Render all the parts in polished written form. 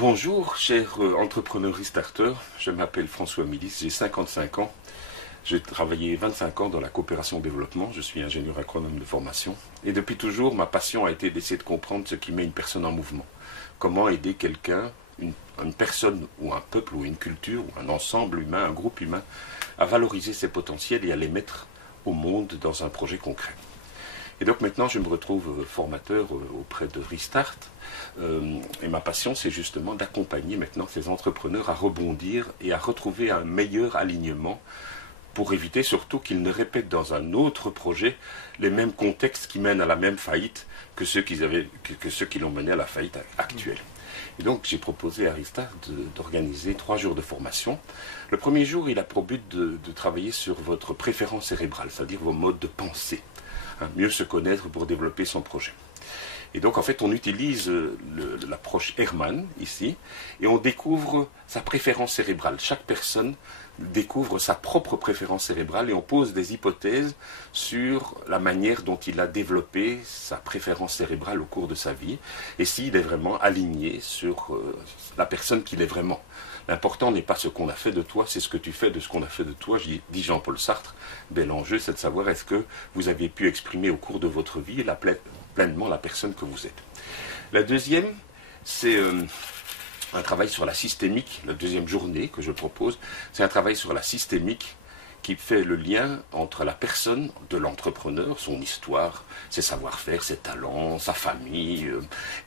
Bonjour, chers entrepreneurs restarters, je m'appelle François Milis, j'ai 55 ans. J'ai travaillé 25 ans dans la coopération au développement, je suis ingénieur agronome de formation. Et depuis toujours, ma passion a été d'essayer de comprendre ce qui met une personne en mouvement. Comment aider quelqu'un, une personne ou un peuple ou une culture ou un ensemble humain, un groupe humain, à valoriser ses potentiels et à les mettre au monde dans un projet concret. Et donc maintenant, je me retrouve formateur auprès de Restart. Et ma passion, c'est justement d'accompagner maintenant ces entrepreneurs à rebondir et à retrouver un meilleur alignement pour éviter surtout qu'ils ne répètent dans un autre projet les mêmes contextes qui mènent à la même faillite que ceux qui l'ont mené à la faillite actuelle. Et donc j'ai proposé à Restart d'organiser 3 jours de formation. Le premier jour, il a pour but de travailler sur votre préférence cérébrale, c'est-à-dire vos modes de pensée. Mieux se connaître pour développer son projet. Et donc en fait on utilise l'approche Herrmann ici et on découvre sa préférence cérébrale. Chaque personne découvre sa propre préférence cérébrale et on pose des hypothèses sur la manière dont il a développé sa préférence cérébrale au cours de sa vie et s'il est vraiment aligné sur la personne qu'il est vraiment. L'important n'est pas ce qu'on a fait de toi, c'est ce que tu fais de ce qu'on a fait de toi, dit Jean-Paul Sartre. Mais l'enjeu, c'est de savoir est-ce que vous avez pu exprimer au cours de votre vie pleinement la personne que vous êtes. La deuxième, c'est un travail sur la systémique. La deuxième journée que je propose, c'est un travail sur la systémique qui fait le lien entre la personne de l'entrepreneur, son histoire, ses savoir-faire, ses talents, sa famille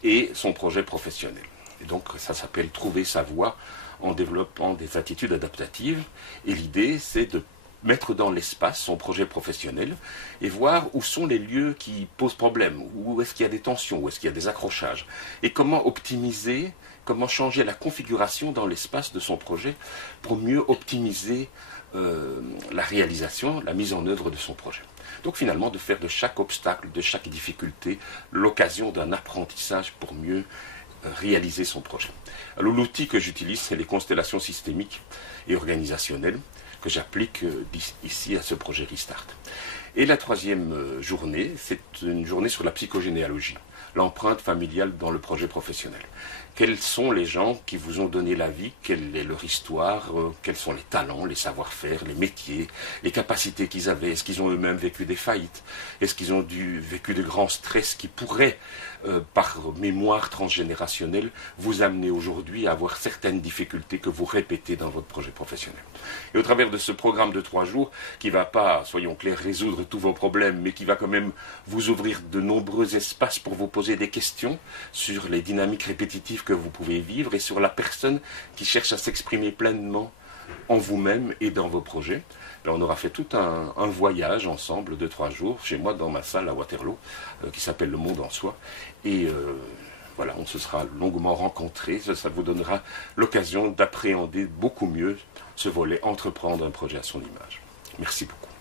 et son projet professionnel. Et donc ça s'appelle trouver sa voie en développant des attitudes adaptatives. Et l'idée, c'est de mettre dans l'espace son projet professionnel et voir où sont les lieux qui posent problème, où est-ce qu'il y a des tensions, où est-ce qu'il y a des accrochages, et comment optimiser, comment changer la configuration dans l'espace de son projet pour mieux optimiser la réalisation, la mise en œuvre de son projet. Donc finalement, de faire de chaque obstacle, de chaque difficulté, l'occasion d'un apprentissage pour mieux réaliser son projet. Alors l'outil que j'utilise, c'est les constellations systémiques et organisationnelles que j'applique ici à ce projet Restart. Et la troisième journée, c'est une journée sur la psychogénéalogie, l'empreinte familiale dans le projet professionnel. Quels sont les gens qui vous ont donné la vie, quelle est leur histoire, quels sont les talents, les savoir-faire, les métiers, les capacités qu'ils avaient, est-ce qu'ils ont eux-mêmes vécu des faillites, est-ce qu'ils ont vécu de grands stress qui pourraient, par mémoire transgénérationnelle, vous amener aujourd'hui à avoir certaines difficultés que vous répétez dans votre projet professionnel. Et au travers de ce programme de 3 jours, qui ne va pas, soyons clairs, résoudre tous vos problèmes, mais qui va quand même vous ouvrir de nombreux espaces pour vous poser des questions sur les dynamiques répétitives que vous pouvez vivre et sur la personne qui cherche à s'exprimer pleinement en vous-même et dans vos projets. Là, on aura fait tout un voyage ensemble de 3 jours chez moi dans ma salle à Waterloo qui s'appelle Le Monde en Soi. Et voilà, on se sera longuement rencontrés. Ça vous donnera l'occasion d'appréhender beaucoup mieux ce volet entreprendre un projet à son image. Merci beaucoup.